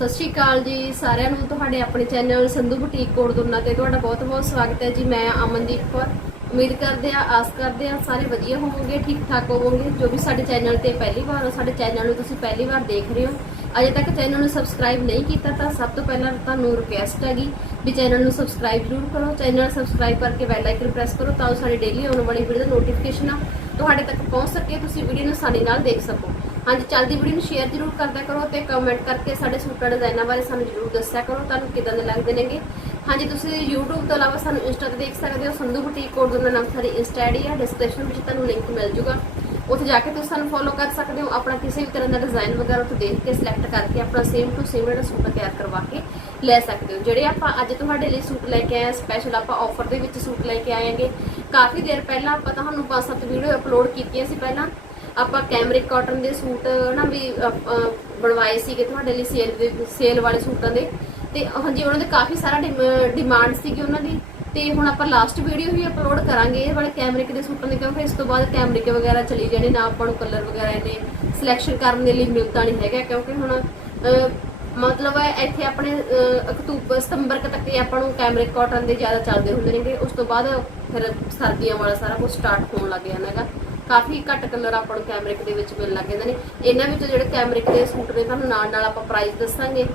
ਸਤਿ ਸ਼੍ਰੀ ਅਕਾਲ ਜੀ ਸਾਰਿਆਂ ਨੂੰ। ਤੁਹਾਡੇ ਆਪਣੇ ਚੈਨਲ ਸੰਧੂ ਬੁਟੀਕ ਕੋਡ ਦੁਨਾ ਤੇ ਤੁਹਾਡਾ ਬਹੁਤ ਬਹੁਤ ਸਵਾਗਤ ਹੈ ਜੀ। ਮੈਂ ਅਮਨਦੀਪ ਕੌਰ। ਉਮੀਦ ਕਰਦੇ ਆ ਆਸ ਕਰਦੇ ਆ ਸਾਰੇ ਵਧੀਆ ਹੋਵੋਗੇ, ਠੀਕ ਠਾਕ ਹੋਵੋਗੇ। ਜੋ ਵੀ ਸਾਡੇ ਚੈਨਲ ਤੇ ਪਹਿਲੀ ਵਾਰ ਹੋ ਸਾਡੇ ਚੈਨਲ ਨੂੰ ਤੁਸੀਂ ਪਹਿਲੀ ਵਾਰ ਦੇਖ ਰਹੇ ਹੋ। ਅਜੇ ਤੱਕ ਚੈਨਲ ਨੂੰ ਸਬਸਕ੍ਰਾਈਬ ਨਹੀਂ ਕੀਤਾ ਤਾਂ ਸਭ ਤੋਂ ਪਹਿਲਾਂ ਤੁਹਾਨੂੰ ਰਿਕੁਐਸਟ ਹੈਗੀ ਵੀ ਚੈਨਲ ਨੂੰ ਸਬਸਕ੍ਰਾਈਬ ਜ਼ਰੂਰ ਕਰੋ। ਚੈਨਲ ਸਬਸਕ੍ਰਾਈਬ ਕਰਕੇ ਬੈਲ ਆਈਕਨ ਪ੍ਰੈਸ ਕਰੋ ਤਾਂ ਜੋ ਸਾਡੀ ਡੇਲੀ ਆਉਣ ਵਾਲੀ ਵੀਡੀਓ ਦਾ ਨੋਟੀਫਿਕੇਸ਼ਨ ਆ। ਤੁਹਾਡੇ ਤੱਕ ਪਹੁੰਚ ਸਕੇ, ਤੁਸੀਂ ਵੀਡੀਓ ਨੂੰ ਸਾਡੇ ਨਾਲ ਦੇਖ ਸਕੋ। ਹਾਂਜੀ, ਚੱਲਦੀ ਵੀਡੀਓ ਨੂੰ ਸ਼ੇਅਰ ਜ਼ਰੂਰ ਕਰਦਾ ਕਰੋ ਤੇ ਕਮੈਂਟ ਕਰਕੇ ਸਾਡੇ ਸੂਟਾਂ ਡਿਜ਼ਾਈਨਾਂ ਬਾਰੇ ਸਾਨੂੰ ਜ਼ਰੂਰ ਦੱਸਿਆ ਕਰੋ, ਤੁਹਾਨੂੰ ਕਿਦਾਂ ਦੇ ਲੱਗਦੇ ਨੇਗੇ। ਹਾਂਜੀ, ਤੁਸੀਂ YouTube ਤੋਂ ਇਲਾਵਾ ਸਾਨੂੰ Insta ਤੇ ਦੇਖ ਸਕਦੇ ਹੋ, ਸੰਧੂ ਬੁਟੀਕ ਕੋਡ ਦਾ ਨਾਮ ਸਾਡੀ Insta ਆਈਡੀ ਹੈ ਡਿਸਕ੍ਰਿਪਸ਼ਨ ਵਿੱਚ ਤੁਹਾਨੂੰ ਲਿੰਕ ਮਿਲ ਜੂਗਾ। ਉੱਥੇ ਜਾ ਕੇ ਤੁਸੀਂ ਸਾਨੂੰ ਫੋਲੋ ਕਰ ਸਕਦੇ ਹੋ, ਆਪਣਾ ਕਿਸੇ ਵੀ ਤਰ੍ਹਾਂ ਦਾ ਡਿਜ਼ਾਈਨ ਵਗੈਰਾ ਉੱਥੇ ਦੇਖ ਕੇ ਸਿਲੈਕਟ ਕਰਕੇ ਆਪਣਾ ਸੇਮ ਟੂ ਸੇਮ ਜਿਹੜਾ ਸੂਟ ਤਿਆਰ ਕਰਵਾ ਕੇ ਲੈ ਸਕਦੇ ਹੋ। ਜਿਹੜੇ ਆਪਾਂ ਅੱਜ ਤੁਹਾਡੇ ਲਈ ਸੂਟ ਲੈ ਕੇ ਆਏ ਆ ਸਪੈਸ਼ਲ ਆਪਾਂ ਆਫਰ ਦੇ ਵਿੱਚ ਸੂਟ ਲੈ ਕੇ ਆਏਗੇ। ਕਾਫੀ ਦੇਰ ਪਹਿਲਾਂ ਆਪਾਂ ਤੁਹਾਨੂੰ ਪੰਜ ਸੱਤ ਵੀਡੀਓ ਅਪਲੋਡ ਕੀਤੀਆਂ ਸੀ ਪਹਿਲਾਂ। ਆਪਾਂ ਕੈਮਰਿਕ ਕਾਟਨ ਦੇ ਸੂਟ ਨਾ ਵੀ ਬਣਵਾਏ ਸੀਗੇ ਤੁਹਾਡੇ ਲਈ ਸੇਲ ਦੇ ਸੇਲ ਵਾਲੇ ਸੂਟਾਂ ਦੇ। ਤੇ ਹਾਂਜੀ, ਉਹਨਾਂ ਦੇ ਕਾਫੀ ਸਾਰਾ ਡਿਮਾਂਡ ਸੀਗੀ ਉਹਨਾਂ ਦੀ। ਤੇ ਹੁਣ ਆਪਾਂ ਲਾਸਟ ਵੀਡੀਓ ਵੀ ਅਪਲੋਡ ਕਰਾਂਗੇ ਇਹ ਵਾਲੇ ਕੈਮਰਿਕ ਦੇ ਸੂਟਾਂ ਦੇ, ਕਿਉਂਕਿ ਇਸ ਤੋਂ ਬਾਅਦ ਕੈਮਰਿਕ ਵਗੈਰਾ ਚਲੀ ਜਾਣੇ, ਨਾ ਆਪਾਂ ਨੂੰ ਕਲਰ ਵਗੈਰਾ ਇਹਨੇ ਸਿਲੈਕਸ਼ਨ ਕਰਨ ਦੇ ਲਈ ਮਿਲਦਾ ਨਹੀਂ ਹੈਗਾ, ਕਿਉਂਕਿ ਹੁਣ ਮਤਲਬ ਹੈ ਇੱਥੇ ਆਪਣੇ ਅਕਤੂਬਰ, ਸਤੰਬਰ ਤੱਕ ਹੀ ਆਪਾਂ ਨੂੰ ਕੈਮਰਿਕ ਕਾਟਨ ਦੇ ਜ਼ਿਆਦਾ ਚੱਲਦੇ ਹੁੰਦੇ ਨੇਗੇ। ਉਸ ਤੋਂ ਬਾਅਦ ਫਿਰ ਸਰਦੀਆਂ ਵਾਲਾ ਸਾਰਾ ਕੁਝ ਸਟਾਰਟ ਹੋਣ ਲੱਗ ਜਾਂਦਾ ਕਾਫੀ ਘੱਟ ਕਲਰ ਆਪਾਂ ਨੂੰ ਕੈਮਰਿਕ ਦੇ ਵਿੱਚ ਮਿਲਣ ਲੱਗ ਜਾਂਦੇ ਨੇ। ਇਹਨਾਂ ਵਿੱਚੋਂ ਜਿਹੜੇ ਕੈਮਰਿਕ ਦੇ ਸੂਟ ਨੇ, ਤੁਹਾਨੂੰ ਨਾਲ ਨਾਲ ਆਪਾਂ ਪ੍ਰਾਈਸ ਦੱਸਾਂਗੇ।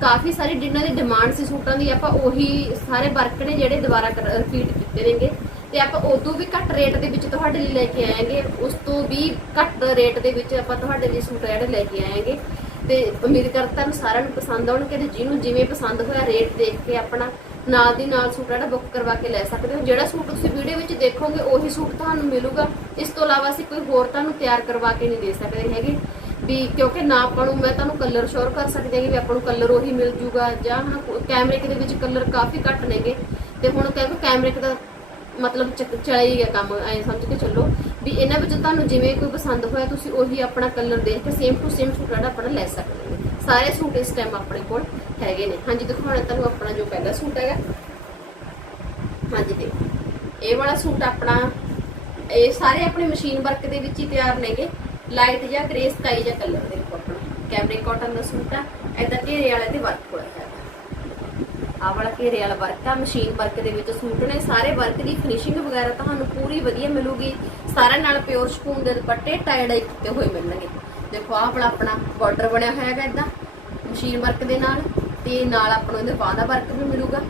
ਕਾਫੀ ਸਾਰੇ ਜਿਨ੍ਹਾਂ ਦੀ ਡਿਮਾਂਡ ਸੀ ਸੂਟਾਂ ਦੀ, ਆਪਾਂ ਉਹੀ ਸਾਰੇ ਵਰਕ ਨੇ ਜਿਹੜੇ ਦੁਬਾਰਾ ਰਿਪੀਟ ਕੀਤੇ ਨੇਗੇ। ਤੇ ਆਪਾਂ ਉਦੋਂ ਵੀ ਘੱਟ ਰੇਟ ਦੇ ਵਿੱਚ ਤੁਹਾਡੇ ਲਈ ਲੈ ਕੇ ਆਏਗੇ। ਉਸ ਤੋਂ ਵੀ ਘੱਟ ਰੇਟ ਦੇ ਵਿੱਚ ਆਪਾਂ ਤੁਹਾਡੇ ਲਈ ਸੂਟ ਜਿਹੜੇ ਲੈ ਕੇ ਆਏਗੇ। ਤੇ ਉਮੀਦ ਕਰਦਾ ਤੁਹਾਨੂੰ ਸਾਰਿਆਂ ਨੂੰ ਪਸੰਦ ਆਉਣਗੇ ਤੇ ਜਿਹਨੂੰ ਜਿਵੇਂ ਪਸੰਦ ਹੋਇਆ ਰੇਟ ਦੇਖ ਕੇ ਆਪਣਾ ਨਾਲ ਦੀ ਨਾਲ ਸੂਟ ਜਿਹੜਾ ਬੁੱਕ ਕਰਵਾ ਕੇ ਲੈ ਸਕਦੇ ਹੋ। ਜਿਹੜਾ ਸੂਟ ਤੁਸੀਂ ਵੀਡੀਓ ਵਿੱਚ ਦੇਖੋਗੇ, ਉਹੀ ਸੂਟ ਤੁਹਾਨੂੰ ਮਿਲੂਗਾ। ਇਸ ਤੋਂ ਇਲਾਵਾ ਅਸੀਂ ਕੋਈ ਹੋਰ ਤੁਹਾਨੂੰ ਤਿਆਰ ਕਰਵਾ ਕੇ ਨਹੀਂ ਦੇ ਸਕਦੇ ਹੈਗੇ। ਵੀ ਕਿਉਂਕਿ ਨਾ ਆਪਾਂ ਨੂੰ, ਮੈਂ ਤੁਹਾਨੂੰ ਕਲਰ ਸ਼ੋਰ ਕਰ ਸਕਦੀ ਹਾਂ ਕਿ ਆਪਾਂ ਨੂੰ ਕਲਰ ਉਹੀ ਮਿਲ ਜੂਗਾ ਜਾਂ ਹਨਾ ਕੈਮਰਿਕ ਦੇ ਵਿੱਚ ਕਲਰ ਕਾਫੀ ਘੱਟ ਨੇਗੇ। ਤੇ ਹੁਣ ਕਿਉਂਕਿ ਕੈਮਰਿਕ ਦਾ ਮਤਲਬ ਚੱਕ- ਹੀ ਗਿਆ ਕੰਮ, ਐ ਸਮਝ ਕੇ ਚੱਲੋ। ਵੀ ਇਹਨਾਂ ਵਿੱਚੋਂ ਤੁਹਾਨੂੰ ਜਿਵੇਂ ਕੋਈ ਪਸੰਦ ਹੋਇਆ, ਤੁਸੀਂ ਉਹੀ ਆਪਣਾ ਕਲਰ ਦੇਖ ਕੇ ਸੇਮ ਟੂ ਸੇਮ ਸੂਟ ਜਿਹੜਾ ਆਪਣਾ ਲੈ ਸਕਦੇ ਹੋ। ਸਾਰੇ ਸੂਟ ਇਸ ਟਾਈਮ ਆਪਣੇ ਕੋਲ ਹੈਗੇ ਨੇ। ਹਾਂਜੀ ਦਿਖਾਉਣਾ ਤੁਹਾਨੂੰ ਆਪਣਾ ਜੋ ਪਹਿਲਾ ਸੂਟ ਹੈਗਾ। ਹਾਂਜੀ, ਦੇਖੋ। ਇਹ ਵਾਲਾ ਸੂਟ ਆਪਣਾ, ਇਹ ਸਾਰੇ ਆਪਣੇ ਮਸ਼ੀਨ ਵਰਕ ਦੇ ਵਿੱਚ ਹੀ ਤਿਆਰ ਨੇਗੇ। ਲਾਈਟ ਜਾਂ ਗ੍ਰੇ ਸਕਾਈ ਜਾਂ ਕਲਰ ਦੇਖੋ ਆਪਣਾ। ਕੈਮਰਿਕ ਕਾਟਨ ਦਾ ਸੂਟ ਆ ਐਦਾਂ ਘੇਰੇ ਵਾਲੇ ਤੇ ਵਰਕ ਹੋਇਆ ਹੈ ਆਹ ਵਾਲਾ ਘੇਰੇ ਵਾਲਾ ਵਰਕ ਆ ਮਸ਼ੀਨ ਵਰਕ ਦੇ ਵਿੱਚ ਸੂਟ ਨੇ, ਸਾਰੇ ਵਰਕ ਦੀ ਫਿਨਿਸ਼ਿੰਗ ਵਗੈਰਾ ਤੁਹਾਨੂੰ ਪੂਰੀ ਵਧੀਆ ਮਿਲੂਗੀ। ਸਾਰਿਆਂ ਨਾਲ ਪਿਓਰ ਸ਼ਕੂਨ ਦੇ ਦੁਪੱਟੇ ਟਾਈ ਡਾਈ ਕੀਤੇ ਹੋਏ ਮਿਲਣਗੇ। ਦੇਖੋ, ਆਹ ਵਾਲਾ ਆਪਣਾ ਬਾਰਡਰ ਬਣਿਆ ਹੋਇਆ ਹੈਗਾ ਇਦਾਂ ਮਸ਼ੀਨ ਵਰਕ ਦੇ ਨਾਲ, ਤੇ ਨਾਲ ਆਪਾਂ ਨੂੰ ਇਹਦੇ ਬਾਹਾਂ ਦਾ ਵਰਕ ਵੀ ਮਿਲੂਗਾ।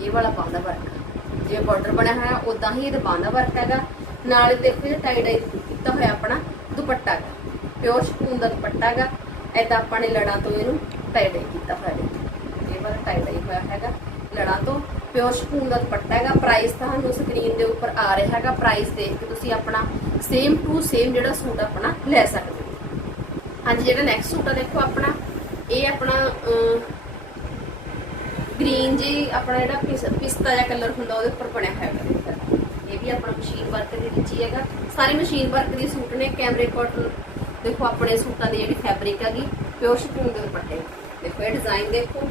ਇਹ ਵਾਲਾ ਬਾਹਾਂ ਦਾ ਵਰਕ ਜੇ ਬਾਰਡਰ ਬਣਿਆ ਹੋਇਆ ਉਦਾਂ ਹੀ ਇਹਦੇ ਬਾਹਾਂ ਦਾ ਵਰਕ ਹੈਗਾ। ਨਾਲ ਦੇਖੋ ਇਹ ਟਾਈ ਕੀਤਾ ਹੋਇਆ ਆਪਣਾ ਦੁਪੱਟਾ ਹੈਗਾ। ਪਿਓਰ ਸ਼ਕੂਨ ਦਾ ਦੁਪੱਟਾ ਹੈਗਾ। ਐਦਾਂ ਆਪਾਂ ਨੇ ਲੜਾਂ ਤੋਂ ਇਹਨੂੰ ਟਾਈਡਾਈ ਕੀਤਾ ਹੋਇਆ ਦੇਖੋ ਟਾਈ ਡਾਈ ਹੋਇਆ ਹੈਗਾ, ਲੜਾਂ ਤੋਂ। ਪਿਓਰ ਸ਼ਪੂਨ ਦਾ ਦੁਪੱਟਾ ਹੈਗਾ ਪ੍ਰਾਈਸ ਤੁਹਾਨੂੰ ਸਕਰੀਨ ਦੇ ਉੱਪਰ ਆ ਰਿਹਾ ਹੈਗਾ ਪ੍ਰਾਈਸ ਦੇਖ ਕੇ ਤੁਸੀਂ ਆਪਣਾ ਸੇਮ ਟੂ ਸੇਮ ਜਿਹੜਾ ਸੂਟ ਆਪਣਾ ਲੈ ਸਕਦੇ ਹੋ। ਹਾਂਜੀ ਜਿਹੜਾ ਨੈਕਸਟ ਸੂਟ ਆ ਦੇਖੋ ਆਪਣਾ, ਇਹ ਆਪਣਾ ਗ੍ਰੀਨ ਜੀ ਆਪਣਾ ਜਿਹੜਾ ਪਿਸਤਾ ਜਿਹਾ ਕਲਰ ਹੁੰਦਾ ਉਹਦੇ ਉੱਪਰ ਬਣਿਆ ਹੋਇਆ ਹੈ ਇਹ ਵੀ ਆਪਣਾ ਮਸ਼ੀਨ ਵਰਕ ਦੇ ਵਿੱਚ ਹੀ ਹੈਗਾ। ਸਾਰੇ ਮਸ਼ੀਨ ਵਰਕ ਦੇ ਸੂਟ ਨੇ ਕੈਮਰੇ ਕਾਟਨ ਦੇਖੋ ਆਪਣੇ ਸੂਟਾਂ ਦੀ ਜਿਹੜੀ ਫੈਬਰਿਕ ਹੈਗੀ, ਪਿਓਰ ਸ਼ਕੂਨ ਦੇ ਦੁਪੱਟੇ। ਦੇਖੋ ਇਹ ਡਿਜ਼ਾਈਨ ਦੇਖੋ।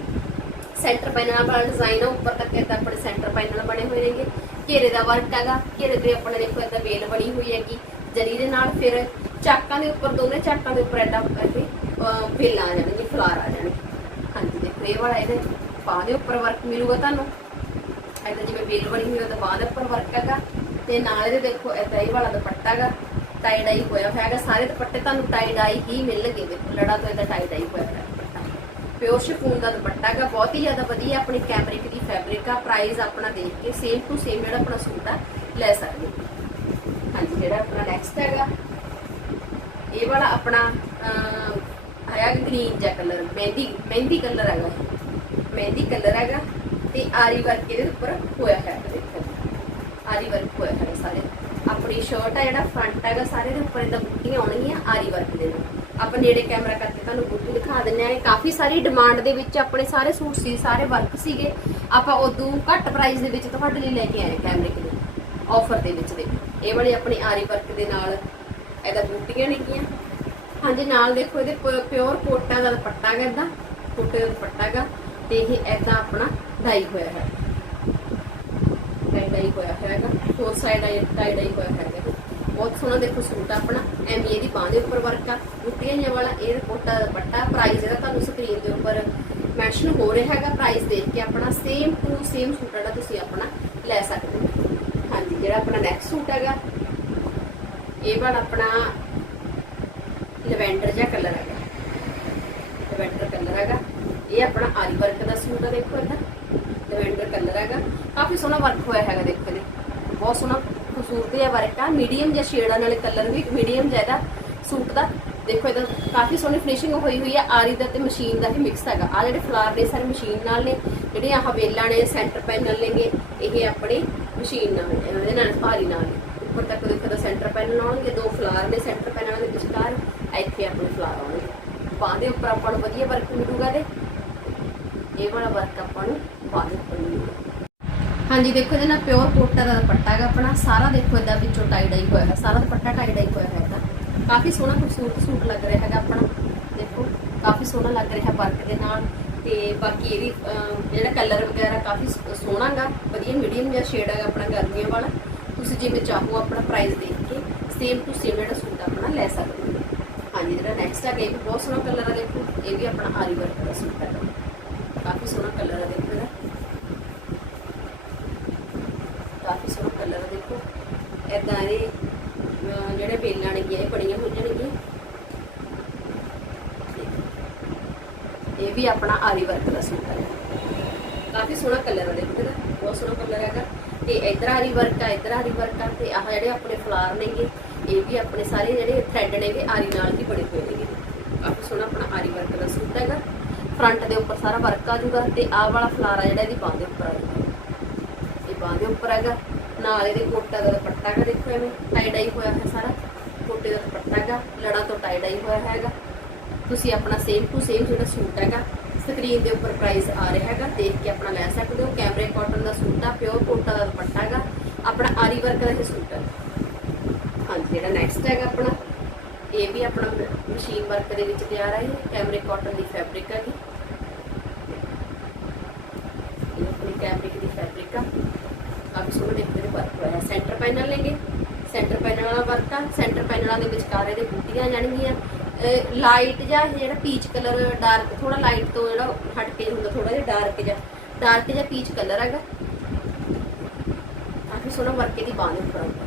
ਸੈਂਟਰ ਪੈਨਲ ਵਾਲਾ ਡਿਜ਼ਾਈਨ ਆ, ਉੱਪਰ ਤੱਕ ਇਹਦਾ ਆਪਣੇ ਸੈਂਟਰ ਪੈਨਲ ਬਣੇ ਹੋਏ ਨੇਗੇ। ਘੇਰੇ ਦਾ ਵਰਕ ਹੈਗਾ, ਘੇਰੇ ਦੇ ਆਪਣੇ ਦੇਖੋ ਇਹਦਾ ਵੇਲ ਬਣੀ ਹੋਈ ਹੈਗੀ। ਜਰੀ ਦੇ ਨਾਲ ਫਿਰ ਚਾਕਾਂ ਦੇ ਉੱਪਰ, ਦੋਨੇ ਚਾਕਾਂ ਦੇ ਉੱਪਰ ਐਡਾ ਇੱਥੇ ਵੇਲ ਆ ਜਾਣਗੇ, ਫਲਾਰ ਆ ਜਾਣਗੇ। ਹਾਂਜੀ, ਦੇਖੋ ਇਹ ਵਾਲਾ ਇਹਦੇ ਬਾਹ ਦੇ ਉੱਪਰ ਵਰਕ ਮਿਲੂਗਾ ਤੁਹਾਨੂੰ। ਐਦਾਂ ਜਿਵੇਂ ਵੇਲ ਬਣੀ ਹੋਈ ਉਹਦਾ ਬਾਹ ਦੇ ਉੱਪਰ ਵਰਕ ਹੈਗਾ। ਤੇ ਨਾਲ ਇਹਦੇ ਦੇਖੋ ਐਦਾਂ ਇਹ ਵਾਲਾ ਦੁਪੱਟਾ ਹੈਗਾ ਟਾਈ ਡਾਈ ਹੋਇਆ ਹੋਇਆ ਹੈਗਾ। ਸਾਰੇ ਦੁਪੱਟੇ ਤੁਹਾਨੂੰ ਟਾਈ ਡਾਈ ਹੀ ਮਿਲਣਗੇ, ਦੇਖੋ, ਲੜਾ ਤੋਂ ਇਹਦਾ ਟਾਈ ਡਾਈ ਹੋਇਆ ਹੋਇਆ। ਪਿਓਰ ਸ਼ਿਫੋਨ ਦਾ ਦੁਪੱਟਾ ਹੈਗਾ ਬਹੁਤ ਹੀ ਜ਼ਿਆਦਾ ਵਧੀਆ ਆਪਣੀ ਕੈਮਰਿਕ ਦੀ ਫੈਬਰਿਕ ਆ ਪ੍ਰਾਈਸ ਆਪਣਾ ਦੇਖ ਕੇ ਸੇਮ ਟੂ ਸੇਮ ਜਿਹੜਾ ਆਪਣਾ ਸੂਟ ਆ ਲੈ ਸਕਦੇ ਹਾਂਜੀ ਜਿਹੜਾ ਆਪਣਾ ਨੈਕਸਟ ਹੈਗਾ ਇਹ ਵਾਲਾ ਆਪਣਾ ਅਹ, ਹੈਗਾ ਗ੍ਰੀਨ ਜਿਹਾ ਕਲਰ ਮਹਿੰਦੀ ਮਹਿੰਦੀ ਕਲਰ ਹੈਗਾ ਮਹਿੰਦੀ ਕਲਰ ਹੈਗਾ ਤੇ ਆਰੀ ਵਰਕ ਇਹਦੇ ਉੱਪਰ ਹੋਇਆ ਹੈ ਦੇਖੋ। ਆਰੀ ਵਰਕ ਹੋਇਆ ਹੈ ਸਾਰੇ। ਆਪਣੀ ਸ਼ਰਟ ਆ ਜਿਹੜਾ ਫਰੰਟ ਹੈਗਾ ਸਾਰੇ ਦੇ ਉੱਪਰ ਇਹਦਾ ਬੂਟੀਆਂ ਆਉਣਗੀਆਂ ਆਰੀ ਵਰਕ ਦੇ ਨਾਲ। ਆਪਾਂ ਨੇੜੇ ਕੈਮਰਾ ਕਰਕੇ ਤੁਹਾਨੂੰ ਬੂਟੀ ਦਿਖਾ ਦਿੰਨੇ ਆ ਕਾਫੀ ਸਾਰੀ ਡਿਮਾਂਡ ਦੇ ਵਿੱਚ ਆਪਣੇ ਸਾਰੇ ਸੂਟ ਸੀ, ਸਾਰੇ ਵਰਕ ਸੀਗੇ। ਆਪਾਂ ਉਦੋਂ ਘੱਟ ਪ੍ਰਾਈਸ ਦੇ ਵਿੱਚ ਤੁਹਾਡੇ ਲਈ ਲੈ ਕੇ ਆਏ ਕੈਮਰਿਕ ਦੇ ਆਫਰ ਦੇ ਵਿੱਚ ਦੇ। ਇਹ ਵਾਲੀ ਆਪਣੀ ਆਰੀ ਵਰਕ ਦੇ ਨਾਲ ਇਹਦਾ ਬੂਟੀਆਂ ਨੇਗੀਆਂ ਹਾਂਜੀ, ਨਾਲ ਦੇਖੋ ਇਹਦੇ ਪਿਓਰ ਕੋਟਾ ਦਾ ਦੁਪੱਟਾ ਹੈਗਾ ਇਦਾਂ ਕੋਟੇ ਦਾ ਦੁਪੱਟਾ ਹੈਗਾ ਤੇ ਇਹ ਐਦਾਂ ਆਪਣਾ ਡਾਈ ਹੋਇਆ ਹੈ ਡਾਈ ਹੋਇਆ ਹੈਗਾ। ਫੋਰ ਸਾਈਡ ਡਾਈ ਹੋਇਆ ਹੈਗਾ। ਬਹੁਤ ਸੋਹਣਾ ਦੇਖੋ ਸੂਟ ਆਪਣਾ। ਐਮਏ ਦੀ ਬਾਂਹ ਦੇ ਉੱਪਰ ਵਰਕ ਆ। ਬੁੱਟੀਆਂ ਜਿਹਾ ਵਾਲਾ, ਇਹ ਕੋਟਾ ਦੁਪੱਟਾ ਪ੍ਰਾਈਸ ਇਹਦਾ ਤੁਹਾਨੂੰ ਸਕਰੀਨ ਦੇ ਉੱਪਰ ਮੈਂਸ਼ਨ ਹੋ ਰਿਹਾ ਹੈਗਾ। ਪ੍ਰਾਈਸ ਦੇਖ ਕੇ ਆਪਣਾ ਸੇਮ ਟੂ ਸੇਮ ਸੂਟ ਜਿਹੜਾ ਤੁਸੀਂ ਆਪਣਾ ਲੈ ਸਕਦੇ ਹੋ। ਹਾਂਜੀ, ਜਿਹੜਾ ਆਪਣਾ ਨੈਕਸਟ ਸੂਟ ਹੈਗਾ, ਇਹ ਵਾਲਾ ਆਪਣਾ ਲਵੈਂਡਰ ਜਿਹਾ ਕਲਰ ਹੈਗਾ। ਲਵੈਂਡਰ ਕਲਰ ਹੈਗਾ। ਇਹ ਆਪਣਾ ਆਰੀ ਵਰਕ ਦਾ ਸੂਟ ਹੈ ਦੇਖੋ ਇਹਦਾ ਲਵੈਂਡਰ ਕਲਰ ਹੈਗਾ। ਕਾਫੀ ਸੋਹਣਾ ਵਰਕ ਹੋਇਆ ਹੈਗਾ ਦੇਖੋ ਇਹਦੇ। ਬਹੁਤ ਸੋਹਣਾ ਸੂਟ ਜਿਹਾ ਵਰਕ ਆ ਮੀਡੀਅਮ ਜਿਹਾ ਸ਼ੇਡਾਂ ਨਾਲੇ ਕਲਰ ਵੀ ਮੀਡੀਅਮ ਜਿਹਾ ਸੂਟ ਦਾ। ਦੇਖੋ ਇਹਦਾ ਕਾਫੀ ਸੋਹਣੀ ਫਿਨਿਸ਼ਿੰਗ ਹੋਈ ਹੋਈ ਹੈ। ਆਰੀ ਦਾ ਤੇ ਮਸ਼ੀਨ ਦਾ ਹੀ ਮਿਕਸ ਹੈਗਾ। ਆ ਜਿਹੜੇ ਫਲਾਰ ਨੇ ਸਾਰੇ ਮਸ਼ੀਨ ਨਾਲ ਨੇ ਜਿਹੜੇ ਆਹ ਵੇਲਾਂ ਨੇ ਸੈਂਟਰ ਪੈਨਲ ਨੇਗੇ ਇਹ ਆਪਣੀ ਮਸ਼ੀਨ ਨਾਲ ਨੇ, ਇਹਦੇ ਨਾਲ ਭਾਰੀ ਨਾਲ। ਨੇ। ਉੱਪਰ ਤੱਕ ਦੇਖੋ ਦਾ ਸੈਂਟਰ ਪੈਨਲ ਆਉਣਗੇ ਦੋ ਫਲਾਰ ਨੇ ਸੈਂਟਰ ਪੈਨਲ ਦੇ ਵਿਚਕਾਰ ਇੱਥੇ ਆਪਣੇ ਫਲਾਰ ਆਉਣਗੇ। ਬਾਂਹ ਦੇ ਉੱਪਰ ਆਪਾਂ ਨੂੰ ਵਧੀਆ ਵਰਕ ਮਿਲੂਗਾ ਤੇ ਇਹ ਵਾਲਾ ਵਰਕ ਆਪਾਂ ਨੂੰ ਬਾਂਹ ਦੇ ਉੱਪਰ ਮਿਲੂਗਾ। ਹਾਂਜੀ ਦੇਖੋ ਇਹਦੇ ਨਾਲ ਪਿਓਰ ਕੋਟਾ ਦਾ ਦੁਪੱਟਾ ਹੈਗਾ ਆਪਣਾ। ਸਾਰਾ ਦੇਖੋ ਇਹਦਾ ਵਿੱਚੋਂ ਟਾਈ ਡਾਈ ਹੋਇਆ ਹੈ ਸਾਰਾ ਦੁਪੱਟਾ ਟਾਈ ਡਾਈ ਹੋਇਆ ਹੈਗਾ ਕਾਫੀ ਸੋਹਣਾ ਖੂਬਸੂਰਤ ਸੂਟ ਲੱਗ ਰਿਹਾ ਹੈਗਾ ਆਪਣਾ। ਦੇਖੋ ਕਾਫੀ ਸੋਹਣਾ ਲੱਗ ਰਿਹਾ ਵਰਕ ਦੇ ਨਾਲ। ਤੇ ਬਾਕੀ ਇਹਦੀ ਅਮ, ਜਿਹੜਾ ਕਲਰ ਵਗੈਰਾ ਕਾਫੀ ਸ- ਸੋਹਣਾ ਗਾ ਵਧੀਆ ਮੀਡੀਅਮ ਜਿਹਾ ਸ਼ੇਡ ਹੈਗਾ ਆਪਣਾ ਗਰਮੀਆਂ ਵਾਲਾ। ਤੁਸੀਂ ਜਿਵੇਂ ਚਾਹੋ ਆਪਣਾ ਪ੍ਰਾਈਸ ਦੇਖ ਕੇ ਸੇਮ ਟੂ ਸੇਮ ਜਿਹੜਾ ਸੂਟ ਆਪਣਾ ਲੈ ਸਕਦੇ ਹੋ। ਹਾਂਜੀ ਜਿਹੜਾ ਨੈਕਸਟ ਹੈਗਾ ਇਹ ਵੀ ਬਹੁਤ ਸੋਹਣਾ ਕਲਰ ਹੈ ਦੇਖੋ। ਇਹ ਵੀ ਆਪਣਾ ਆਰੀ ਵਰਕ ਦਾ ਸੂਟ ਹੈਗਾ। ਕਾਫੀ ਸੋਹਣਾ ਕਲਰ ਹੈ ਦੇਖੋ ਇਹਦਾ ਕਾਫੀ ਸੋਹਣਾ ਕਲਰ ਹੈ ਦੇਖੋ ਇਦਾਂ ਦੇ ਜਿਹੜੇ ਬੇਲਾਂ ਨੇ ਇਹ ਬੜੀਆਂ ਹੋ ਜਾਣਗੀਆਂ। ਇਹ ਵੀ ਆਪਣਾ ਆਰੀ ਵਰਕ ਦਾ ਸੂਟ ਹੈ ਕਾਫੀ ਸੋਹਣਾ ਕਲਰ ਹੈ ਦੇਖੋ ਇਹਦਾ, ਬਹੁਤ ਸੋਹਣਾ ਕਲਰ ਹੈਗਾ। ਤੇ ਇਧਰ ਆਰੀ ਵਰਕ ਆ, ਇਧਰ ਆਰੀ ਵਰਕ ਆ, ਤੇ ਆਹ ਜਿਹੜੇ ਆਪਣੇ ਫਲਾਰ ਨੇਗੇ ਇਹ ਵੀ ਆਪਣੇ ਸਾਰੇ ਜਿਹੜੇ ਥ੍ਰੈਡ ਨੇਗੇ ਆਰੀ ਨਾਲ ਹੀ ਬਣੇ ਹੋਏ ਨੇਗੇ ਕਾਫੀ ਸੋਹਣਾ ਆਪਣਾ ਆਰੀ ਵਰਕ ਦਾ ਸੂਟ ਹੈਗਾ। ਫਰੰਟ ਦੇ ਉੱਪਰ ਸਾਰਾ ਵਰਕ ਆ ਜੂਗਾ, ਤੇ ਆਹ ਵਾਲਾ ਫਲਾਰ ਆ ਜਿਹੜਾ ਇਹਦੀ ਬਾਂਹ ਦੇ ਉੱਪਰ ਆ ਜਾਊਗਾ ਇਹ ਬਾਂਹ ਦੇ ਉੱਪਰ ਹੈਗਾ, ਨਾਲ ਇਹਦੇ ਕੋਟਾ ਦਾ ਦੁਪੱਟਾ ਹੈਗਾ ਦੇਖੋ ਐਵੇਂ ਟਾਈ ਡਾਈ ਹੋਇਆ ਹੈ ਸਾਰਾ। ਕੋਟੇ ਦਾ ਦੁਪੱਟਾ ਹੈਗਾ, ਲੜਾਂ ਤੋਂ ਟਾਈ ਡਾਈ ਹੋਇਆ ਹੈਗਾ। ਤੁਸੀਂ ਆਪਣਾ ਸੇਮ ਟੂ ਸੇਮ ਜਿਹੜਾ ਸੂਟ ਹੈਗਾ ਸਕਰੀਨ ਦੇ ਉੱਪਰ ਪ੍ਰਾਈਸ ਆ ਰਿਹਾ ਹੈਗਾ, ਦੇਖ ਕੇ ਆਪਣਾ ਲੈ ਸਕਦੇ ਹੋ। ਕੈਮਰੇ ਕਾਟਨ ਦਾ ਸੂਟ ਆ ਪਿਓਰ ਕੋਟਾ ਦਾ ਦੁਪੱਟਾ ਹੈਗਾ। ਆਪਣਾ ਆਰੀ ਵਰਕ ਦਾ ਇਹ ਸੂਟ ਹੈ। ਹਾਂਜੀ, ਜਿਹੜਾ ਨੈਕਸਟ ਹੈਗਾ ਆਪਣਾ, ਇਹ ਵੀ ਆਪਣਾ ਮਸ਼ੀਨ ਵਰਕ ਦੇ ਵਿੱਚ ਤਿਆਰ ਹੈ ਕੈਮਰੇ ਕਾਟਨ ਦੀ ਫੈਬਰਿਕ ਹੈਗੀ। ਇਹ ਆਪਣੀ ਕੈਮਰਿਕ ਦੀ ਫੈਬਰਿਕ ਆ। ਕਾਫੀ ਸੋਹਣਾ ਵਰਕ ਹੋਇਆ ਸੈਂਟਰ ਪੈਨਲ ਲੈਂਗੇ ਸੈਂਟਰ ਪੈਨਲ ਵਾਲਾ ਵਰਕ ਆ। ਸੈਂਟਰ ਪੈਨਲਾਂ ਦੇ ਵਿਚਕਾਰ ਇਹਦੇ ਬੂਟੀਆਂ ਜਾਣਗੀਆਂ। ਲਾਈਟ ਜਾਂ ਜਿਹੜਾ ਪੀਚ ਕਲਰ ਡਾਰਕ ਥੋੜਾ ਲਾਈਟ ਤੋਂ ਜਿਹੜਾ ਹਟ ਕੇ ਹੁੰਦਾ ਥੋੜਾ ਜਿਹਾ ਡਾਰਕ ਜਿਹਾ। ਡਾਰਕ ਜਿਹਾ ਪੀਚ ਕਲਰ ਹੈਗਾ। ਕਾਫੀ ਸੋਹਣਾ ਵਰਕ ਇਹਦੀ ਬਾਂਹ ਦੇ ਉੱਪਰ ਆਊਗਾ।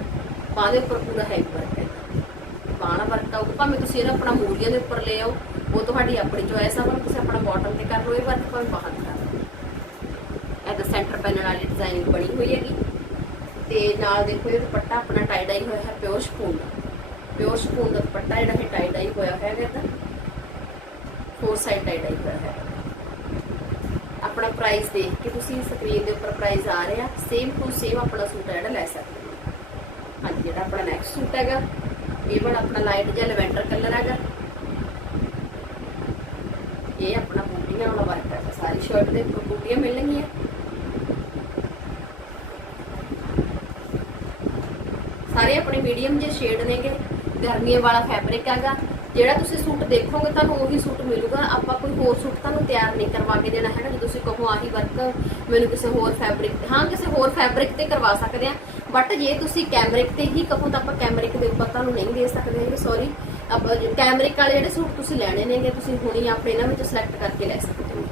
ਬਾਂਹ ਦੇ ਉੱਪਰ ਪੂਰਾ ਹੈਵੀ ਵਰਕ ਹੈ। ਬਾਣਾ ਵਰਕ ਆਊਗਾ। ਭਾਵੇਂ ਤੁਸੀਂ ਇਹਦਾ ਆਪਣਾ ਮੂਰੀਆਂ ਦੇ ਉੱਪਰ ਲੈ ਆਓ, ਉਹ ਤੁਹਾਡੀ ਆਪਣੀ ਚੋਇਸ ਆ। ਭਾਵੇਂ ਤੁਸੀਂ ਆਪਣਾ ਬਾਟਮ ਤੇ ਕਰ ਲਓ, ਇਹ ਵਰਕ ਭਾਵੇਂ ਬਾਹਰ ਕਰ ਲਓ। ਇਹਦਾ ਸੈਂਟਰ ਪੈਨਲ ਵਾਲੀ ਡਿਜ਼ਾਈਨਿੰਗ ਬਣੀ ਹੋਈ ਹੈਗੀ। ਤੇ ਨਾਲ ਦੇਖੋ ਇਹ ਦੁਪੱਟਾ ਆਪਣਾ ਟਾਈ ਡਾਈ ਹੋਇਆ ਹੈ ਪਿਓਰ ਸ਼ਪੂਨ ਦਾ ਪਿਓਰ ਸ਼ਪੂਨ ਦਾ ਦੁਪੱਟਾ ਜਿਹੜਾ ਹੈ ਟਾਈ ਡਾਈ ਹੋਇਆ ਹੈਗਾ ਇਹਦਾ ਫੋਰ ਸਾਈਡ ਟਾਈ ਡਾਈ ਹੋਇਆ ਹੈ। ਆਪਣਾ ਪ੍ਰਾਈਸ ਦੇਖ ਕੇ ਤੁਸੀਂ ਸਕਰੀਨ ਦੇ ਉੱਪਰ ਪ੍ਰਾਈਸ ਆ ਰਿਹਾ ਸੇਮ ਟੂ ਸੇਮ ਆਪਣਾ ਸੂਟ ਜਿਹੜਾ ਲੈ ਸਕਦੇ ਹੋ। ਹਾਂਜੀ, ਜਿਹੜਾ ਆਪਣਾ ਨੈਕਸਟ ਸੂਟ ਹੈਗਾ, ਇਹ ਵਾਲਾ ਆਪਣਾ ਲਾਈਟ ਜਿਹਾ ਲੈਵੈਂਡਰ ਕਲਰ ਹੈਗਾ। ਇਹ ਆਪਣਾ ਬੂਟੀਆਂ ਵਾਲਾ ਵਰਕ ਹੈ, ਸਾਰੀ ਸ਼ਰਟ ਦੇ ਉੱਪਰ ਬੂਟੀਆਂ ਮਿਲਣਗੀਆਂ। ਸਾਰੇ ਆਪਣੇ ਮੀਡੀਅਮ ਜਿਹੇ ਸ਼ੇਡ ਨੇਗੇ, ਗਰਮੀਆਂ ਵਾਲਾ ਫੈਬਰਿਕ ਹੈਗਾ, ਜਿਹੜਾ ਤੁਸੀਂ ਸੂਟ ਦੇਖੋਗੇ ਤੁਹਾਨੂੰ ਉਹੀ ਸੂਟ ਮਿਲੂਗਾ, ਆਪਾਂ ਕੋਈ ਹੋਰ ਸੂਟ ਤੁਹਾਨੂੰ ਤਿਆਰ ਨਹੀਂ ਕਰਵਾ ਕੇ ਦੇਣਾ ਹੈਗਾ, ਜੇ ਤੁਸੀਂ ਕਹੋ ਆਹੀ ਵਰਕ ਮੈਨੂੰ ਕਿਸੇ ਹੋਰ ਫੈਬਰਿਕ ਤੇ ਹਾਂ, ਕਿਸੇ ਹੋਰ ਫੈਬਰਿਕ ਤੇ ਕਰਵਾ ਸਕਦੇ ਆ ਬਟ ਜੇ ਤੁਸੀਂ ਕੈਮਰਿਕ ਤੇ ਹੀ ਕਹੋ ਤਾਂ ਆਪਾਂ ਕੈਮਰਿਕ ਦੇ ਉੱਪਰ ਤੁਹਾਨੂੰ ਨਹੀਂ ਦੇ ਸਕਦੇ ਹੈਗੇ ਸੌਰੀ ਆਪਾਂ ਕੈਮਰਿਕ ਵਾਲੇ ਜਿਹੜੇ ਸੂਟ ਤੁਸੀਂ ਲੈਣੇ ਨੇਗੇ, ਤੁਸੀਂ ਹੁਣੀ ਆਪਣੇ ਇਹਨਾਂ ਵਿੱਚੋਂ ਸਿਲੈਕਟ ਕਰਕੇ ਲੈ ਸਕਦੇ ਹੋ।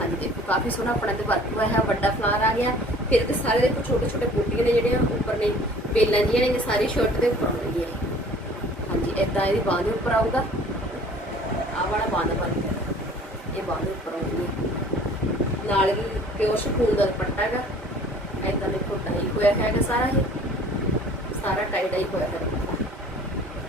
ਹਾਂਜੀ, ਦੇਖੋ, ਕਾਫੀ ਸੋਹਣਾ ਆਪਣਾ ਤੇ ਵਰਕ ਹੋਇਆ ਹੈ ਵੱਡਾ ਫਲਾਰ ਆ ਗਿਆ ਫਿਰ ਤੇ ਸਾਰੇ ਦੇਖੋ ਛੋਟੇ ਛੋਟੇ ਬੂਟੀਆਂ ਨੇ ਜਿਹੜੀਆਂ ਉੱਪਰ ਨੇ ਬੇਲਾਂ ਜੀਆਂ ਨੇ ਸਾਰੀ ਸ਼ਰਟ ਦੇ ਉੱਪਰ ਆਉਣਗੀਆਂ ਹਾਂਜੀ ਇਦਾਂ ਇਹਦੀ ਬਾਂਹ ਦੇ ਉੱਪਰ ਆਊਗਾ। ਆਹ ਵਾਲਾ ਬਾਂਹ ਦਾ ਵਰਕ ਇਹ ਬਾਂਹ ਦੇ ਉੱਪਰ ਆਉਣਗੇ ਨਾਲ ਹੀ ਪਿਓਰ ਸ਼ਕੂਨ ਦਾ ਦੁਪੱਟਾ ਹੈਗਾ। ਇਦਾਂ ਦੇਖੋ ਟਾਈ ਹੋਇਆ ਹੈਗਾ ਸਾਰਾ ਇਹ। ਸਾਰਾ ਟਾਈ ਡਾਈ ਹੋਇਆ ਹੈ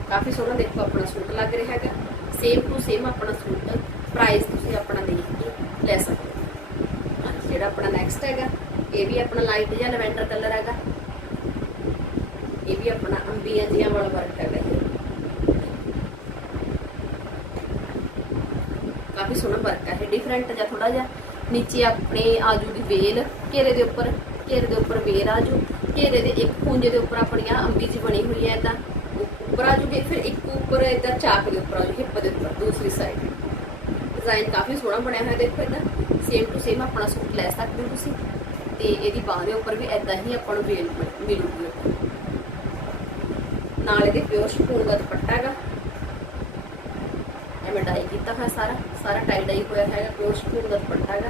ਕਾਫੀ ਸੋਹਣਾ ਦੇਖੋ ਆਪਣਾ ਸੂਟ ਲੱਗ ਰਿਹਾ ਹੈਗਾ। ਸੇਮ ਟੂ ਸੇਮ ਆਪਣਾ ਸੂਟ ਪ੍ਰਾਈਸ ਤੁਸੀਂ ਆਪਣਾ ਦੇਖ ਕੇ ਲੈ ਸਕਦੇ ਹੋ। ਹਾਂਜੀ, ਜਿਹੜਾ ਆਪਣਾ ਨੈਕਸਟ ਹੈਗਾ। ਇਹ ਵੀ ਆਪਣਾ ਲਾਈਟ ਜਿਹਾ ਲਵੈਂਡਰ ਕਲਰ ਹੈਗਾ। ਇਹ ਵੀ ਆਪਣਾ ਅੰਬੀਆਂ ਜੀਆਂ ਵਾਲਾ ਵਰਕ ਹੈਗਾ ਕਾਫੀ ਸੋਹਣਾ ਵਰਕ ਹੈ ਡਿਫਰੈਂਟ ਜਿਹਾ ਥੋੜਾ ਜਿਹਾ। ਨੀਚੇ ਆਪਣੇ ਆਜੂ ਦੀ ਵੇਲ, ਘੇਰੇ ਦੇ ਉੱਪਰ, ਘੇਰੇ ਦੇ ਉੱਪਰ ਵੇਰ ਆਜੂ। ਘੇਰੇ ਦੇ ਇੱਕ ਪੂੰਜੇ ਦੇ ਉੱਪਰ ਆਪਣੀਆਂ ਅੰਬੀ ਜੀ ਬਣੀ ਹੋਈ ਹੈ ਇਦਾਂ। ਉੱਪਰ ਆਜੂਗੇ ਫਿਰ ਇੱਕ ਉੱਪਰ ਇਦਾਂ ਚਾਕ ਦੇ ਉੱਪਰ ਆਜੂ, ਹਿੱਪ ਦੇ ਉੱਪਰ, ਦੂਸਰੀ ਸਾਈਡ ਡਿਜ਼ਾਈਨ ਕਾਫੀ ਸੋਹਣਾ ਬਣਿਆ ਹੋਇਆ, ਦੇਖੋ ਇਦਾਂ। ਸੇਮ ਟੂ ਸੇਮ ਆਪਣਾ ਸੂਟ ਲੈ ਸਕਦੇ ਹੋ ਤੁਸੀਂ। ਤੇ ਇਹਦੀ ਬਾਹ ਦੇ ਉੱਪਰ ਵੀ ਇਦਾਂ ਹੀ ਆਪਾਂ ਨੂੰ ਵੇਲ ਮਿਲੂਗੀ। ਨਾਲ ਇਹਦੇ ਪਿਓਰ ਸ਼ਪੂਨ ਦਾ ਦੁਪੱਟਾ ਹੈਗਾ। ਐਵੇਂ ਡਾਈ ਕੀਤਾ ਹੋਇਆ ਸਾਰਾ। ਸਾਰਾ ਟਾਈ ਡਾਈ ਹੋਇਆ ਹੈਗਾ ਪਿਓਰ ਸ਼ਪੂਨ ਦਾ ਦੁਪੱਟਾ ਹੈਗਾ।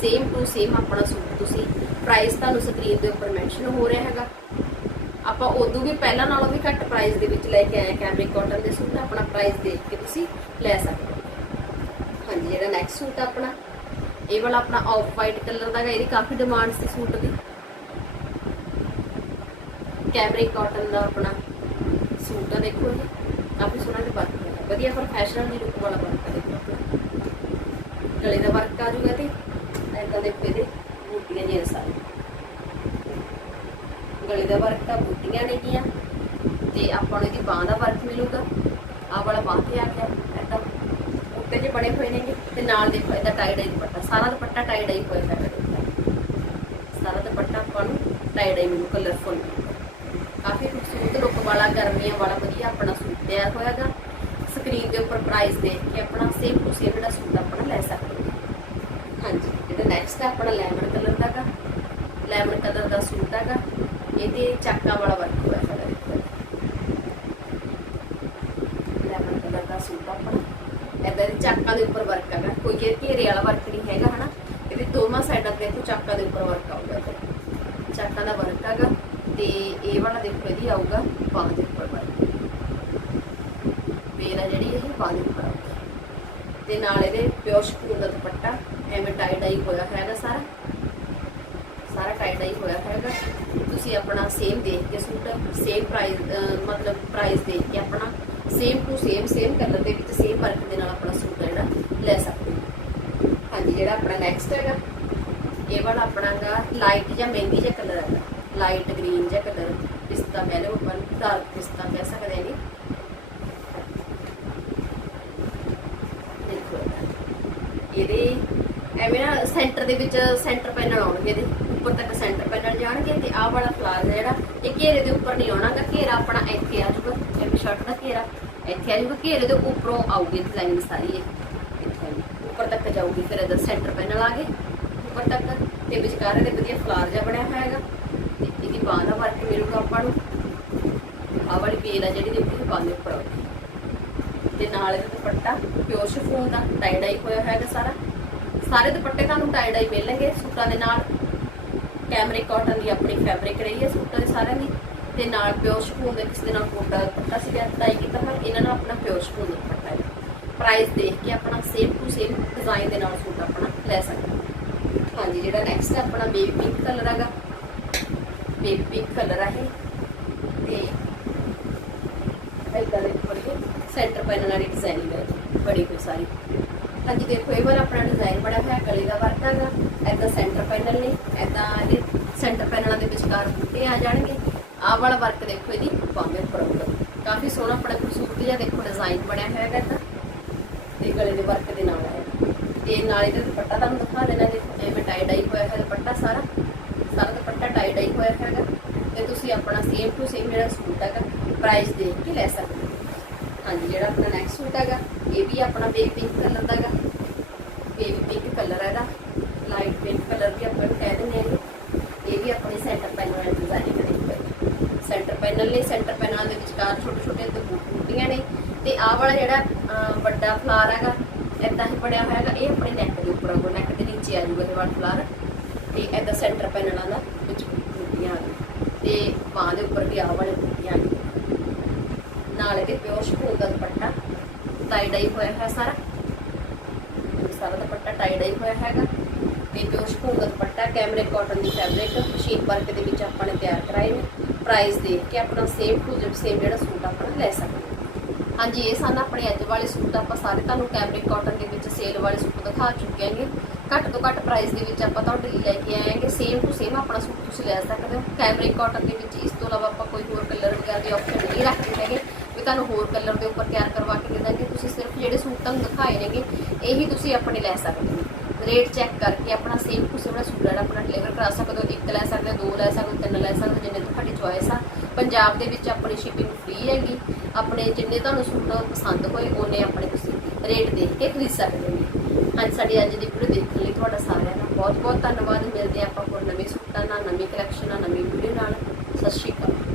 ਸੇਮ ਟੂ ਸੇਮ ਆਪਣਾ ਸੂਟ ਤੁਸੀਂ ਪ੍ਰਾਈਸ ਤੁਹਾਨੂੰ ਸਕਰੀਨ ਦੇ ਉੱਪਰ ਮੈਂਸ਼ਨ ਹੋ ਰਿਹਾ ਹੈਗਾ। ਆਪਾਂ ਉਦੋਂ ਵੀ ਪਹਿਲਾਂ ਨਾਲੋਂ ਵੀ ਘੱਟ ਪ੍ਰਾਈਸ ਦੇ ਵਿੱਚ ਲੈ ਕੇ ਆਏ ਕੈਮਰਿਕ ਕਾਟਨ ਦੇ ਸੂਟ। ਆਪਣਾ ਪ੍ਰਾਈਸ ਦੇਖ ਕੇ ਤੁਸੀਂ ਲੈ ਸਕਦੇ ਹੋ। ਹਾਂਜੀ, ਜਿਹੜਾ ਨੈਕਸਟ ਸੂਟ ਆਪਣਾ ਇਹ ਵਾਲਾ ਆਪਣਾ ਆਫ ਵਾਈਟ ਕਲਰ ਦਾ ਹੈਗਾ, ਇਹਦੀ ਕਾਫੀ ਡਿਮਾਂਡ ਸੀ ਸੂਟ ਦੀ। ਕੈਮਰਿਕ ਕਾਟਨ ਦਾ ਆਪਣਾ ਸੂਟ ਆ, ਦੇਖੋ ਇਹ। ਕਾਫੀ ਸੋਹਣਾ ਜਿਹਾ ਵਰਕ ਹੈ ਵਧੀਆ ਪ੍ਰੋਫੈਸ਼ਨਲ ਦੀ ਲੁੱਕ ਵਾਲਾ ਵਰਕ ਹੈ ਦੇਖੋ। ਆਪਣਾ ਗਲੇ ਦਾ ਵਰਕ ਆ ਜੂਗਾ ਤੇ ਐਦਾਂ ਦੇਖੋ ਇਹਦੇ ਬੂਟੀਆਂ ਜੀ ਸਾਰੇ ਗਲੇ ਦਾ ਵਰਕ ਤਾਂ ਬੂਟੀਆਂ ਨੇਗੀਆਂ ਤੇ ਆਪਾਂ ਨੂੰ ਇਹਦੀ ਬਾਹ ਦਾ ਵਰਕ ਮਿਲੂਗਾ। ਆਹ ਵਾਲਾ ਬਾਹ ਤੇ ਆ ਗਿਆ ਐਦਾਂ ਉੱਤੇ ਜੇ ਬਣੇ ਹੋਏ ਨੇਗੇ। ਤੇ ਨਾਲ ਦੇਖੋ ਇਹਦਾ ਟਾਈ ਡਾਈ ਦੁਪੱਟਾ। ਸਾਰਾ ਦੁਪੱਟਾ ਟਾਈ ਡਾਈ ਹੋਇਆ ਹੈ ਸਾਰਾ ਦੁਪੱਟਾ ਆਪਾਂ ਨੂੰ ਟਾਈ ਡਾਈ ਮਿਲੂ ਕਲਰਫੁਲ ਕਾਫੀ ਖੂਬਸੂਰਤ ਲੁੱਕ ਵਾਲਾ, ਗਰਮੀਆਂ ਵਾਲਾ, ਵਧੀਆ ਆਪਣਾ ਸੂਟ ਤਿਆਰ ਹੋਇਆਗਾ। ਸਕਰੀਨ ਦੇ ਉੱਪਰ ਪ੍ਰਾਈਸ ਦੇਖ ਕੇ ਆਪਣਾ ਸੇਮ ਟੂ ਸੇਮ ਜਿਹੜਾ ਸੂਟ ਆਪਣਾ ਲੈ ਸਕਦੇ ਹੋ। ਹਾਂਜੀ, ਇਹਦਾ ਨੈਕਸਟ ਹੈ ਆਪਣਾ ਲੈਮਨ ਕਲਰ ਦਾ ਗਾ। ਲੈਮਨ ਕਲਰ ਦਾ ਸੂਟ ਹੈਗਾ ਇਹਦੇ ਚਾਕਾਂ ਵਾਲਾ ਵਰਕ ਹੋਇਆ ਹੈਗਾ ਲੈਮਨ ਕਲਰ ਦਾ ਸੂਟ ਆਪਣਾ। ਇਹਦਾ ਦੇ ਚਾਕਾਂ ਦੇ ਉੱਪਰ ਵਰਕ ਹੈਗਾ ਕੋਈ ਇਹ ਘੇਰੇ ਵਾਲਾ ਵਰਕ ਨਹੀਂ ਹੈਗਾ, ਹਨਾ? ਇਹਦੇ ਦੋਵਾਂ ਸਾਈਡਾਂ ਤੇ ਦੇਖੋ ਚਾਕਾਂ ਦੇ ਉੱਪਰ ਵਰਕ ਆਊਗਾ ਤੇ ਚਾਕਾਂ ਦਾ ਵਰਕ ਹੈਗਾ ਤੇ ਇਹ ਵਾਲਾ ਦੇਖੋ, ਇਹਦੀ ਆਊਗਾ ਬਾਹ ਦੇ ਉੱਪਰ ਵਰਕ ਮੇਰਾ ਜਿਹੜੀ ਇਹ, ਬਾਹ ਦੇ ਉੱਪਰ ਆਊਗਾ। ਤੇ ਨਾਲ ਇਹਦੇ ਪਿਓਰ ਸ਼ਪੂਨ ਦਾ ਦੁਪੱਟਾ, ਐਵੇਂ ਟਾਈ ਡਾਈ ਹੋਇਆ ਹੈਗਾ ਸਾਰਾ। ਸਾਰਾ ਟਾਈ ਡਾਈ ਹੋਇਆ ਹੈਗਾ ਤੁਸੀਂ ਆਪਣਾ ਸੇਮ ਦੇਖ ਕੇ ਸੂਟ ਸੇਮ ਪ੍ਰਾਈਸ ਮਤਲਬ ਪ੍ਰਾਈਸ ਦੇਖ ਕੇ ਆਪਣਾ same to same same colour ਦੇ ਵਿੱਚ ਸੇਮ ਵਰਕ ਦੇ ਨਾਲ ਆਪਣਾ ਸੂਟ ਜਿਹੜਾ ਲੈ ਸਕਦੇ ਹੋ। ਹਾਂਜੀ, ਜਿਹੜਾ ਆਪਣਾ ਨੈਕਸਟ ਹੈਗਾ, ਇਹ ਵਾਲਾ ਆਪਣਾ ਹੈਗਾ ਲਾਈਟ ਜਾਂ ਮਹਿੰਦੀ ਜਿਹਾ ਕਲਰ ਹੈਗਾ। ਲਾਈਟ ਗ੍ਰੀਨ ਜਿਹਾ ਕਲਰ ਪਿਸਤਾ ਕਹਿ ਲਓ ਆਪਾਂ ਡਾਰਕ ਪਿਸਤਾ ਕਹਿ ਸਕਦੇ ਹਾਂ ਜੀ। ਦੇਖੋ ਇਹਦੇ। ਐਵੇਂ ਨਾ ਸੈਂਟਰ ਦੇ ਵਿੱਚ ਸੈਂਟਰ ਪੈਨਲ ਆਉਣਗੇ ਇਹਦੇ, ਉੱਪਰ ਤੱਕ ਸੈਂਟਰ ਪੈਨਲ ਜਾਣਗੇ ਤੇ ਆਹ ਵਾਲਾ ਫਲਾਰ ਜਿਹੜਾ ਇਹ ਘੇਰੇ ਦੇ ਉੱਪਰ ਨਹੀਂ ਆਉਣਾਗਾ ਘੇਰਾ ਆਪਣਾ ਇੱਥੇ ਆ ਜਾਊਗਾ ਇਹ ਸ਼ਰਟ ਦਾ ਘੇਰਾ। ਇੱਥੇ ਆ ਜੂਗਾ ਘੇਰੇ ਦੇ ਉੱਪਰੋਂ ਆਊਗੀ ਡਿਜ਼ਾਈਨ ਸਾਰੀ ਇਹ। ਇੱਥੇ ਉੱਪਰ ਤੱਕ ਜਾਊਗੀ, ਫਿਰ ਇਹਦਾ ਸੈਂਟਰ ਪੈਨਲ ਆ ਗਏ। ਉੱਪਰ ਤੱਕ, ਤੇ ਵਿਚਕਾਰ ਇਹਦੇ ਵਧੀਆ ਫਲਾਰ ਜਿਹਾ ਬਣਿਆ ਹੋਇਆ ਹੈਗਾ। ਤੇ ਇਹਦੀ ਬਾਹ ਦਾ ਵਰਕ ਮਿਲੂਗਾ ਆਪਾਂ ਨੂੰ। ਆਹ ਵਾਲੀ ਬੇਲ ਆ ਜਿਹੜੀ ਦੇਖੋ ਬਾਹ ਦੇ ਉੱਪਰ ਆਊਗੀ। ਤੇ ਨਾਲ ਇਹਦਾ ਦੁਪੱਟਾ ਪਿਓਰ ਸ਼ਿਫੋਨ ਦਾ ਟਾਈ ਡਾਈ ਹੋਇਆ ਹੋਇਆ ਹੈਗਾ ਸਾਰਾ। ਸਾਰੇ ਦੁਪੱਟੇ ਤੁਹਾਨੂੰ ਟਾਈ ਡਾਈ ਮਿਲਣਗੇ, ਸੂਟਾਂ ਦੇ ਨਾਲ। ਕੈਮਰੇ ਕਾਟਨ ਦੀ ਆਪਣੀ ਫੈਬਰਿਕ ਰਹੀ ਹੈ, ਸੂਟਾਂ ਦੇ ਸਾਰਿਆਂ ਦੀ। ਤੇ ਨਾਲ ਪਿਓਰ ਸ਼ਿਫੋਨ ਦੇ ਕਿਸੇ ਦੇ ਨਾਲ ਕੋਟਾ ਦੁਪੱਟਾ ਸੀਗਾ ਟਾਈ ਕੀਤਾ ਹੋਇਆ ਇਹਨਾਂ ਨਾਲ ਆਪਣਾ ਪਿਓਰ ਸ਼ਿਫੋਨ ਦਾ ਦੁਪੱਟਾ ਹੈ। ਪ੍ਰਾਈਸ ਦੇਖ ਕੇ ਆਪਣਾ ਸੇਮ ਟੂ ਸੇਮ ਡਿਜ਼ਾਈਨ ਦੇ ਨਾਲ ਸੂਟ ਆਪਣਾ ਲੈ ਸਕਦੇ ਹਾਂਜੀ, ਜਿਹੜਾ ਨੈਕਸਟ ਹੈ, ਆਪਣਾ ਬੇਬੀ ਪਿੰਕ ਕਲਰ ਹੈਗਾ। ਬੇਬੀ ਪਿੰਕ ਕਲਰ ਹੈ ਇਹ। ਤੇ ਇਦਾਂ ਦੇ ਉੱਪਰ ਸੈਂਟਰ ਪੈਨਲ ਵਾਲੀ ਡਿਜ਼ਾਈਨਿੰਗ ਹੈ। ਬੜੀ ਕੋਈ ਸਾਰੀ। ਹਾਂਜੀ, ਦੇਖੋ, ਇਹ ਵਾਲਾ ਆਪਣਾ ਡਿਜ਼ਾਈਨ ਬੜਾ ਹੋਇਆ ਗਲੇ ਦਾ ਵਰਕ ਹੈਗਾ ਇਦਾਂ ਸੈਂਟਰ ਪੈਨਲ ਨੇ ਇਦਾਂ ਇਹਦੇ ਸੈਂਟਰ ਪੈਨਲਾਂ ਦੇ ਵਿਚਕਾਰ ਬੂਟੇ ਆ ਜਾਣਗੇ ਆਹ ਵਾਲਾ ਵਰਕ ਦੇਖੋ ਇਹਦੀ ਬਾਂਹ ਦੇ ਕਾਫੀ ਸੋਹਣਾ ਆਪਣਾ ਖੂਬਸੂਰਤ ਜਿਹਾ ਦੇਖੋ ਡਿਜ਼ਾਈਨ ਬਣਿਆ ਹੋਇਆ ਹੈਗਾ ਤਾਂ ਤੇ ਗਲੇ ਦੇ ਵਰਕ ਦੇ ਨਾਲ ਹੈ ਤੇ ਨਾਲ ਇਹਦੇ ਦੁਪੱਟਾ ਤੁਹਾਨੂੰ ਦਿਖਾ ਦੇਣਾ ਦੇਖੋ ਐਵੇਂ ਟਾਈ ਡਾਈ ਹੋਇਆ ਹੈ ਦੁਪੱਟਾ ਸਾਰਾ। ਸਾਰਾ ਦੁਪੱਟਾ ਟਾਈ ਡਾਈ ਹੋਇਆ ਹੈਗਾ। ਤੇ ਤੁਸੀਂ ਆਪਣਾ ਸੇਮ ਟੂ ਸੇਮ ਜਿਹੜਾ ਸੂਟ ਹੈਗਾ ਪ੍ਰਾਈਸ ਦੇਖ ਕੇ ਲੈ ਸਕਦੇ ਹੋ। ਹਾਂਜੀ, ਜਿਹੜਾ ਆਪਣਾ ਨੈਕਸਟ ਸੂਟ ਹੈਗਾ, ਇਹ ਵੀ ਆਪਣਾ ਬੇਬੀ ਪਿੰਕ ਕਲਰ ਦਾ ਹੈਗਾ। ਬੇਬੀ ਪਿੰਕ ਕਲਰ ਹੈ ਇਹਦਾ। ਲਾਈਟ ਪਿੰਕ ਕਲਰ ਵੀ ਆਪਾਂ ਨੂੰ ਕਹਿ ਦਿੰਦੇ ਹਾਂ ਇਹ ਵੀ ਆਪਣੀ ਸੈਂਟਰ ਪੈਨਲ ਵਾਲੀ ਡਿਜ਼ਾਈਨ ਕਰੀ ਹੋਈ ਸੈਂਟਰ ਪੈਨਲ ਨੇ ਸੈਂਟਰ ਪੈਨਲ ਦੇ ਵਿਚਕਾਰ ਛੋਟੇ ਛੋਟੇ ਬੂਟੀਆਂ ਨੇ ਤੇ ਆਹ ਵਾਲਾ ਜਿਹੜਾ ਵੱਡਾ ਫਲਾਰ ਹੈਗਾ ਇਦਾਂ ਹੀ ਬਣਿਆ ਹੋਇਆ ਹੈਗਾ, ਇਹ ਆਪਣੇ ਨੈਕ ਦੇ ਉੱਪਰ ਆਊਗਾ ਨੈਕ ਦੇ ਨੀਚੇ ਆ ਜਾਊਗਾ ਇਹ ਵਾਲਾ ਫਲਾਰ ਤੇ ਇਦਾਂ ਸੈਂਟਰ ਪੈਨਲਾਂ ਦਾ ਵਿੱਚ ਬੂਟੀਆਂ ਆ ਤੇ ਬਾਹ ਦੇ ਉੱਪਰ ਵੀ ਆਹ ਵਾਲੇ ਬੂਟੀਆਂ ਆ ਨਾਲ ਇਹਦੇ ਪਿਓਰ ਸ਼ਪੂਨ ਦਾ ਦੁਪੱਟਾ ਟਾਈ ਡਾਈ ਹੋਇਆ ਹੈ ਸਾਰਾ। ਸਾਰਾ ਦੁਪੱਟਾ ਟਾਈ ਡਾਈ ਹੋਇਆ ਹੈਗਾ। ਤੇ ਪਿਓਰ ਸ਼ਪੂਨ ਦਾ ਦੁਪੱਟਾ ਕੈਮਰੇ ਕਾਟਨ ਦੀ ਫੈਬਰਿਕ ਮਸ਼ੀਨ ਵਰਕ ਦੇ ਵਿੱਚ ਆਪਾਂ ਨੇ ਤਿਆਰ ਕਰਾਏ ਨੇ। ਪ੍ਰਾਈਸ ਦੇਖ ਕੇ ਆਪਣਾ ਸੇਮ ਟੂ ਸੇਮ ਜਿਹੜਾ ਸੂਟ ਆਪਣਾ ਲੈ ਸਕਦੇ ਹਾਂਜੀ, ਇਹ ਸਨ ਆਪਣੇ ਅੱਜ ਵਾਲੇ ਸੂਟ। ਆਪਾਂ ਸਾਰੇ ਤੁਹਾਨੂੰ ਕੈਮਰਿਕ ਕਾਟਨ ਦੇ ਵਿੱਚ ਸੇਲ ਵਾਲੇ ਸੂਟ ਦਿਖਾ ਚੁੱਕੇ ਹਾਂਗੇ। ਘੱਟ ਤੋਂ ਘੱਟ ਪ੍ਰਾਈਸ ਦੇ ਵਿੱਚ ਆਪਾਂ ਤੁਹਾਡੇ ਲਈ ਲੈ ਕੇ ਆਏ ਹਾਂਗੇ। ਸੇਮ ਟੂ ਸੇਮ ਆਪਣਾ ਸੂਟ ਤੁਸੀਂ ਲੈ ਸਕਦੇ ਹੋ। ਕੈਮਰਿਕ ਕਾਟਨ ਦੇ ਵਿੱਚ ਇਸ ਤੋਂ ਇਲਾਵਾ ਆਪਾਂ ਕੋਈ ਹੋਰ ਕਲਰ ਵਗੈਰਾ ਦੇ ਆਪਸ਼ਨ ਨਹੀਂ ਰੱਖਦੇ ਹੈਗੇ। ਵੀ ਤੁਹਾਨੂੰ ਹੋਰ ਕਲਰ ਦੇ ਉੱਪਰ ਤਿਆਰ ਕਰਵਾ ਕੇ ਦੇ ਦਾਂਗੇ। ਤੁਸੀਂ ਸਿਰਫ ਜਿਹੜੇ ਸੂਟ ਤੁਹਾਨੂੰ ਦਿਖਾਏ ਨੇਗੇ, ਇਹੀ ਤੁਸੀਂ ਆਪਣੇ ਲੈ ਸਕਦੇ ਹੋ। ਰੇਟ ਚੈੱਕ ਕਰਕੇ ਆਪਣਾ ਸੇਮ ਟੂ ਸੇਮ ਸੂਟ ਜਿਹੜਾ ਆਪਣਾ ਡਿਲੀਵਰ ਕਰਾ ਸਕਦੇ ਹੋ, ਇੱਕ ਲੈ ਸਕਦੇ ਹੋ, ਦੋ ਲੈ ਸਕਦੇ ਹੋ, ਤਿੰਨ ਲੈ ਸਕਦੇ ਹੋ, ਜਿੰਨੇ ਤੁਹਾਡੀ ਚੋਇਸ ਆ। ਪੰਜਾਬ ਦੇ ਵਿੱਚ ਆਪਣੀ ਸ਼ਿਪਿੰਗ ਫ੍ਰੀ ਹੈਗੀ। ਆਪਣੇ ਜਿੰਨੇ ਤੁਹਾਨੂੰ ਸੂਟ ਪਸੰਦ ਹੋਏ, ਉਹਨੇ ਆਪਣੇ ਤੁਸੀਂ ਰੇਟ ਦੇਖ ਕੇ ਖਰੀਦ ਸਕਦੇ ਹੋ। ਅੱਜ ਸਾਡੀ ਅੱਜ ਦੀ ਵੀਡੀਓ ਦੇਖਣ ਲਈ ਤੁਹਾਡਾ ਸਾਰਿਆਂ ਦਾ ਬਹੁਤ ਬਹੁਤ ਧੰਨਵਾਦ। ਮਿਲਦੇ ਹਾਂ ਆਪਾਂ ਹੋਰ ਨਵੇਂ ਸੂਟਾਂ ਨਾਲ, ਨਵੀਂ ਕਲੈਕਸ਼ਨ ਨਾਲ, ਨਵੀਂ ਵੀਡੀਓ ਨਾਲ। ਸਤਿ ਸ਼੍ਰੀ ਅਕਾਲ।